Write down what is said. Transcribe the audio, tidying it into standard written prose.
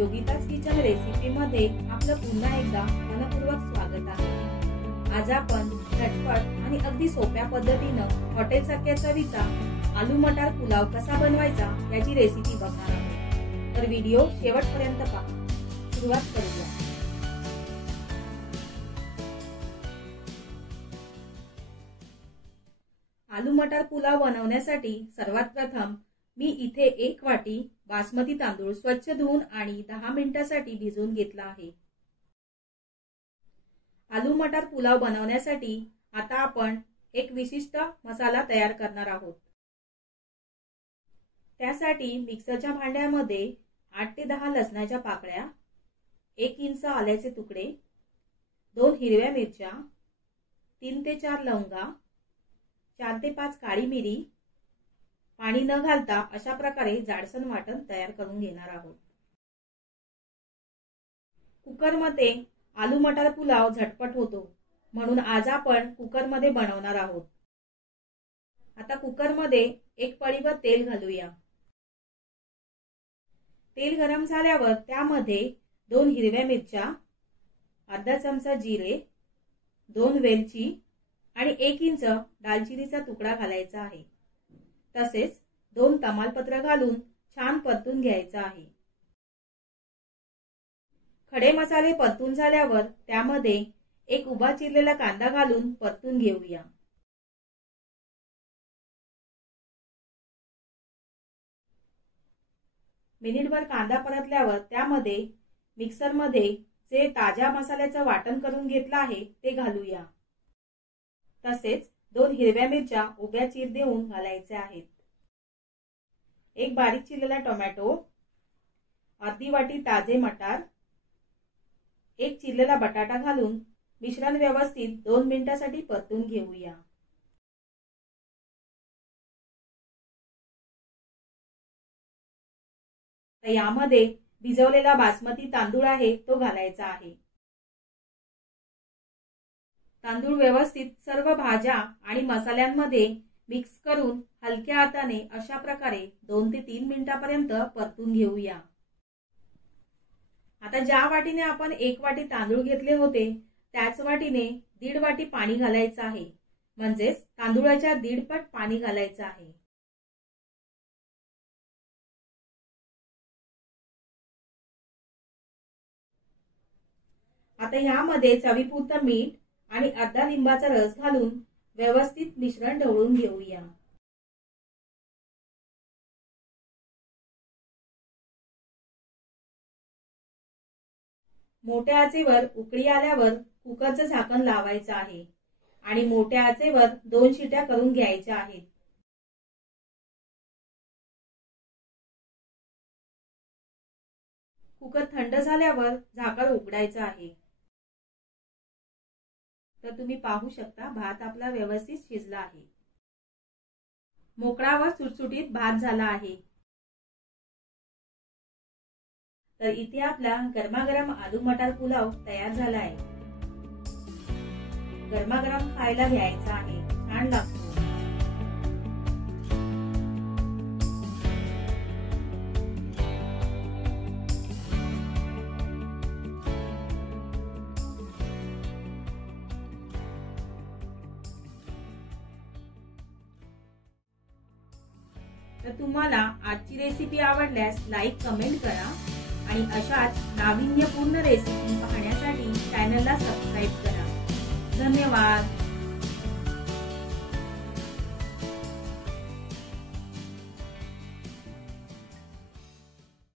Yogita's kitchen recipe मध्ये आपलं पुन्हा एकदा मनपूर्वक स्वागत आहे। आज आपण झटपट आणि अगदी सोप्या पद्धतीने हॉटेल सारख्या चवीचा आलू मटार पुलाव कसा बनवायचा याची रेसिपी बघणार आहोत। तर व्हिडिओ शेवटपर्यंत पहा। सुरुवात करूया। आलू मटार पुलाव बनवण्यासाठी सर्वात प्रथम मी इथे 1 वाटी बासमती तांदूळ स्वच्छ धुवून आणि 10 मिनिटांसाठी भिजवून घेतला आहे। आलू मटार पुलाव बनवण्यासाठी आता आपण एक विशिष्ट मसाला तयार करणार आहोत। त्यासाठी मिक्सरच्या भांड्यामध्ये 8 ते 10 लसणाच्या पाकळ्या, 1 इंच आल्याचे तुकडे, 2 हिरव्या मिरच्या, 3 ते 4 लवंगा, 4 ते 5 काळी मिरी, पाणी न घालता अशा प्रकारे जाडसर वाटण तयार करून घेणार आहोत। कुकर मध्ये आलू मटार पुलाव झटपट होतो, म्हणून आज आपण कुकर मध्ये बनवणार आहोत। आता कुकर मध्ये 1 पळीभर तेल घालूया। तेल गरम झाल्यावर त्यामध्ये 2 हिरव्या मिरच्या, अर्धा चमचा जिरे, 2 वेलची आणि 1 इंच दालचिनीचा तुकडा घालायचा आहे। तसेच 2 तमालपत्र घालून छान परतून घ्यायचा आहे। खडे मसाले परतून झाल्यावर त्यामध्ये 1 उभा चिरलेला कांदा घालून परतून घेऊया। मिनिटभर कांदा परतल्यावर त्यामध्ये मिक्सर मध्ये जे ताज्या मसाल्याचं वाटण करून घेतलं आहे ते घालूया। तसेच 2 हिरव्या मिरच्या उभ्या चीर देऊन घालायचे आहेत। 1 बारीक चिरलेला टोमॅटो, अर्धी वाटी ताजे मटार, 1 चिरलेला बटाटा घालून मिश्रण व्यवस्थित 2 मिनिटांसाठी परतून घेऊया। तर यामध्ये भिजवलेला बासमती तांदूळ आहे तो घालायचा आहे। तांदूळ व्यवस्थित सर्व भाज्या आणि मसाल्यांमध्ये मिक्स करून हलक्या हाताने अशा प्रकारे 2 ते 3 मिनिटांपर्यंत परतून घेऊया। आता ज्या वाटीने आपण 1 वाटी तांदूळ घेतले होते त्याच वाटीने 1.5 वाटी पाणी घालायचं आहे, म्हणजेच तांदूळाच्या 1.5 पट पाणी घालायचं आहे। आता यामध्ये चवीपुरतं मीठ आणि अर्धा लिंबाचा रस घालून व्यवस्थित मिश्रण ढवळून घेऊया। मोठ्या आचेवर उकळी आल्यावर कुकरचं झाकण लावायचं आहे आणि मोठ्या आचेवर 2 शिट्या करून घ्यायच्या आहेत। कुकर थंड झाल्यावर झाकण उघडायचं आहे। तर तुम्ही पाहू शकता भात आपला व्यवस्थित शिजला आहे। मोकळा व सुटसुटीत भात झाला आहे। तर इथे आपला गरमागरम आलू मटार पुलाव तयार झाला आहे। गरमागरम खायला घ्यायचा आहे, छान लागतो। तर तुम्हाला आजची रेसिपी आवडल्यास लाईक कमेंट करा आणि अशाच नाविन्यपूर्ण रेसिपी पाहण्यासाठी चॅनलला सबस्क्राइब करा। धन्यवाद।